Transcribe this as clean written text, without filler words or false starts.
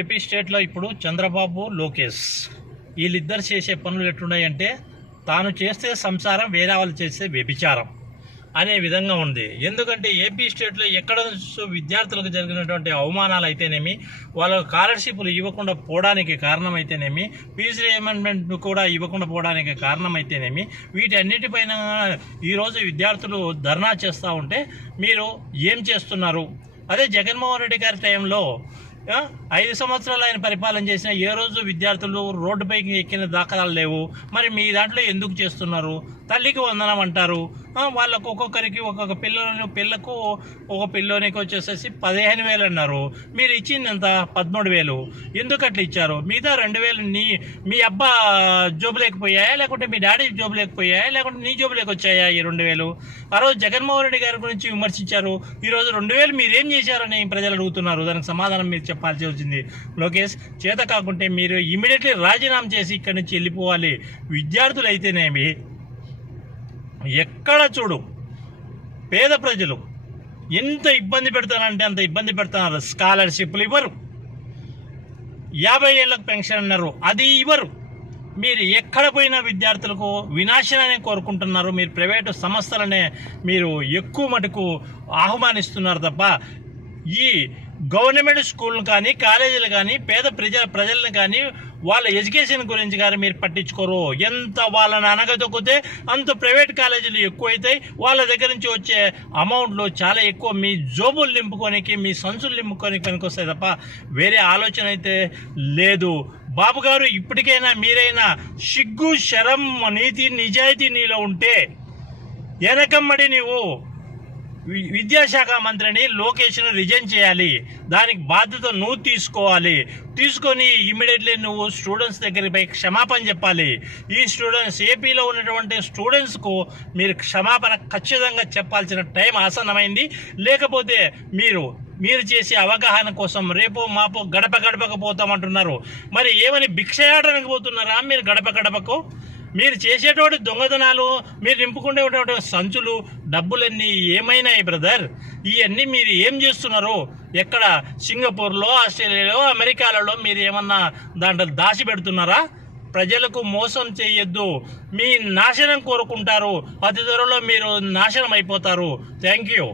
AP స్టేట్లో ఇప్పుడు చంద్రబాబు, లోకేష్ వీళ్ళిద్దరు చేసే పనులు ఎట్లున్నాయంటే తాను చేస్తే సంసారం, వేరే వాళ్ళు చేస్తే వ్యభిచారం అనే విధంగా ఉంది. ఎందుకంటే ఏపీ స్టేట్లో ఎక్కడ విద్యార్థులకు జరిగినటువంటి అవమానాలు అయితేనేమి, వాళ్ళకు స్కాలర్షిప్లు ఇవ్వకుండా పోవడానికి కారణమైతేనేమి, ఫీజు రియంబర్స్మెంట్ కూడా ఇవ్వకుండా పోవడానికి కారణమైతేనేమి, వీటన్నిటిపైన ఈరోజు విద్యార్థులు ధర్నా చేస్తూ ఉంటే మీరు ఏం చేస్తున్నారు? అదే జగన్మోహన్ రెడ్డి గారి టైంలో 5 సంవత్సరాలు ఆయన పరిపాలన చేసిన ఏ రోజు విద్యార్థులు రోడ్డుపైకి ఎక్కిన దాఖలాలు లేవు. మరి మీ దాంట్లో ఎందుకు చేస్తున్నారు? తల్లికి వందనం అంటారు, వాళ్ళకు ఒక్కొక్కరికి ఒక్కొక్క పిల్లకు ఒక పిల్లోనికి వచ్చేసేసి 15,000 అన్నారు. మీరు ఇచ్చింది ఎంత? 13,000. ఎందుకు అట్లా ఇచ్చారు? మిగతా 2,000 మీ అబ్బా జోబు లేకపోయాయా, లేకుంటే మీ డాడీ జోబు లేకపోయాయా, లేకుంటే నీ జోబు లేకొచ్చాయా ఈ 2,000? ఆ రోజు జగన్మోహన్ రెడ్డి గారి గురించి విమర్శించారు, ఈరోజు 2,000 మీరేం చేశారని ప్రజలు అడుగుతున్నారు. దానికి సమాధానం మీరు చెప్పాల్సి వచ్చింది. లోకేష్, చేత కాకుంటే మీరు ఇమీడియట్లీ రాజీనామా చేసి ఇక్కడి నుంచి వెళ్ళిపోవాలి. విద్యార్థులు అయితేనేమి ఎక్కడ చూడు పేద ప్రజలు ఎంత ఇబ్బంది పెడతారంటే అంత ఇబ్బంది పెడుతున్నారు. స్కాలర్షిప్లు ఇవ్వరు, 50 ఏళ్ళకు పెన్షన్ అన్నారు, అది ఇవ్వరు. మీరు ఎక్కడ పోయినా విద్యార్థులకు వినాశనాన్ని కోరుకుంటున్నారు. మీరు ప్రైవేటు సంస్థలనే మీరు ఎక్కువ మటుకు ఆహ్వానిస్తున్నారు తప్ప ఈ గవర్నమెంట్ స్కూళ్ళు కానీ, కాలేజీలు కానీ, పేద ప్రజలను కానీ వాళ్ళ ఎడ్యుకేషన్ గురించి కానీ మీరు పట్టించుకోరు. ఎంత వాళ్ళని అనగదొక్కితే అంత ప్రైవేట్ కాలేజీలు ఎక్కువైతాయి. వాళ్ళ దగ్గర నుంచి వచ్చే అమౌంట్లు చాలా ఎక్కువ మీ జోబులు నింపుకోనికి, మీ సంచులు నింపుకోనికి పనికొస్తాయి తప్ప వేరే ఆలోచన అయితే లేదు. బాబు గారు, ఇప్పటికైనా మీరైనా సిగ్గు, శరం, నీతి, నిజాయితీ నీలో ఉంటే వెనకమ్మడి నీవు విద్యాశాఖ మంత్రిని లోకేష్ను రిజైన్ చేయాలి. దానికి బాధ్యత నువ్వు తీసుకోవాలి. తీసుకొని ఇమ్మీడియట్లీ నువ్వు స్టూడెంట్స్ దగ్గరపై క్షమాపణ చెప్పాలి. ఈ స్టూడెంట్స్, ఏపీలో ఉన్నటువంటి స్టూడెంట్స్కు మీరు క్షమాపణ ఖచ్చితంగా చెప్పాల్సిన టైం ఆసన్నమైంది. లేకపోతే మీరు చేసే అవగాహన కోసం రేపు మాపు గడపకు పోతామంటున్నారు. మరి ఏమని భిక్షయాడడానికి పోతున్నారా మీరు గడపకు? మీరు చేసేటువంటి దొంగతనాలు, మీరు నింపుకునేటువంటి సంచులు, డబ్బులన్నీ ఏమైనాయి బ్రదర్? ఇవన్నీ మీరు ఏం చేస్తున్నారు? ఎక్కడ సింగపూర్లో, ఆస్ట్రేలియాలో, అమెరికాలలో మీరు ఏమన్నా దాంట్లో దాచి పెడుతున్నారా? ప్రజలకు మోసం చేయొద్దు. మీ నాశనం కోరుకుంటారు. అతి త్వరలో మీరు నాశనం అయిపోతారు. Thank you.